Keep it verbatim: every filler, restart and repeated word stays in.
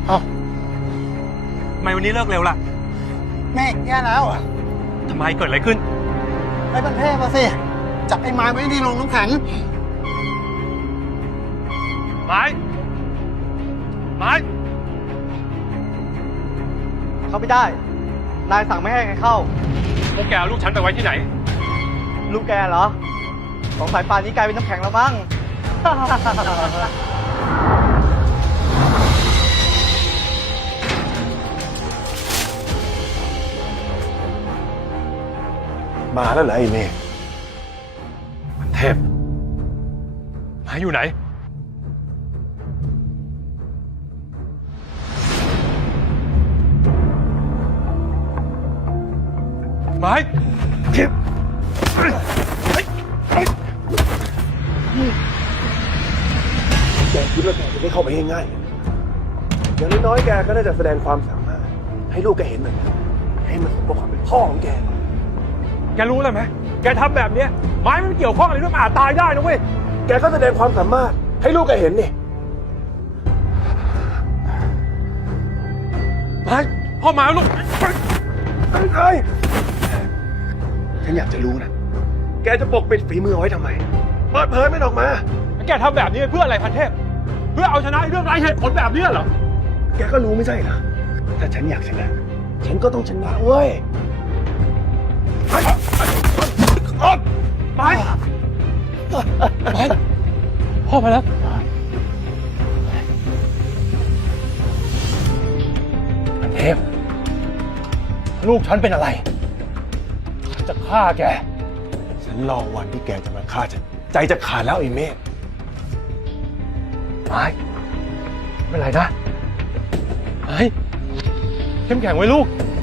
เอ้าทำไมวันนี้เลิกเร็วล่ะแม่แย่แล้วอ่ะทำไมเกิดอะไรขึ้นไอ้บันเทพมาสิจับไอ้ไม้ไว้ที่โรงน้ำแข็งไม้ไม้เข้าไม่ได้นายสั่งไม่ให้ใครเข้าพวกแกเอาลูกฉันไปไว้ที่ไหนลูกแกเหรอสงสัยป่านนี้กลายเป็นน้ำแข็งแล้วมั้งมาแล้วเหรอไอ้เมฆมันเทพไม้อยู่ไหนไม้เทพแกคิดว่าแกจะได้เข้าไปง่ายๆอย่างน้อยๆแกก็น่าจะแสดงความสามารถให้ลูกแกเห็นหน่อยนะให้มันสมกับความเป็นพ่อของแกแกรู้เลยไหมแกทำแบบนี้ไม้มันเกี่ยวข้องอะไรด้วยอาจตายได้นะเว้ยแกก็แสดงความสามารถให้ลูกแกเห็นนี่ไม้พ่อมาลูกไอ้ไอ้ฉันอยากจะรู้นะแกจะปกปิดฝีมือไว้ทำไมเปิดเผยไม่ออกมาแกทำแบบนี้เพื่ออะไรพันเทพเพื่อเอาชนะเรื่องไร้เหตุผลแบบนี้เหรอแกก็รู้ไม่ใช่เหรอถ้าฉันอยากชนะฉันก็ต้องชนะเว้ยไปไปไปพ่อมาแล้วพันเทพลูกฉันเป็นอะไรฉันจะฆ่าแกฉันรอวันที่แกจะมาฆ่าฉันใจจะขาดแล้วไอ้เมฆไม้ไม่เป็นไรนะไม้เข้มแข็งไว้ลูก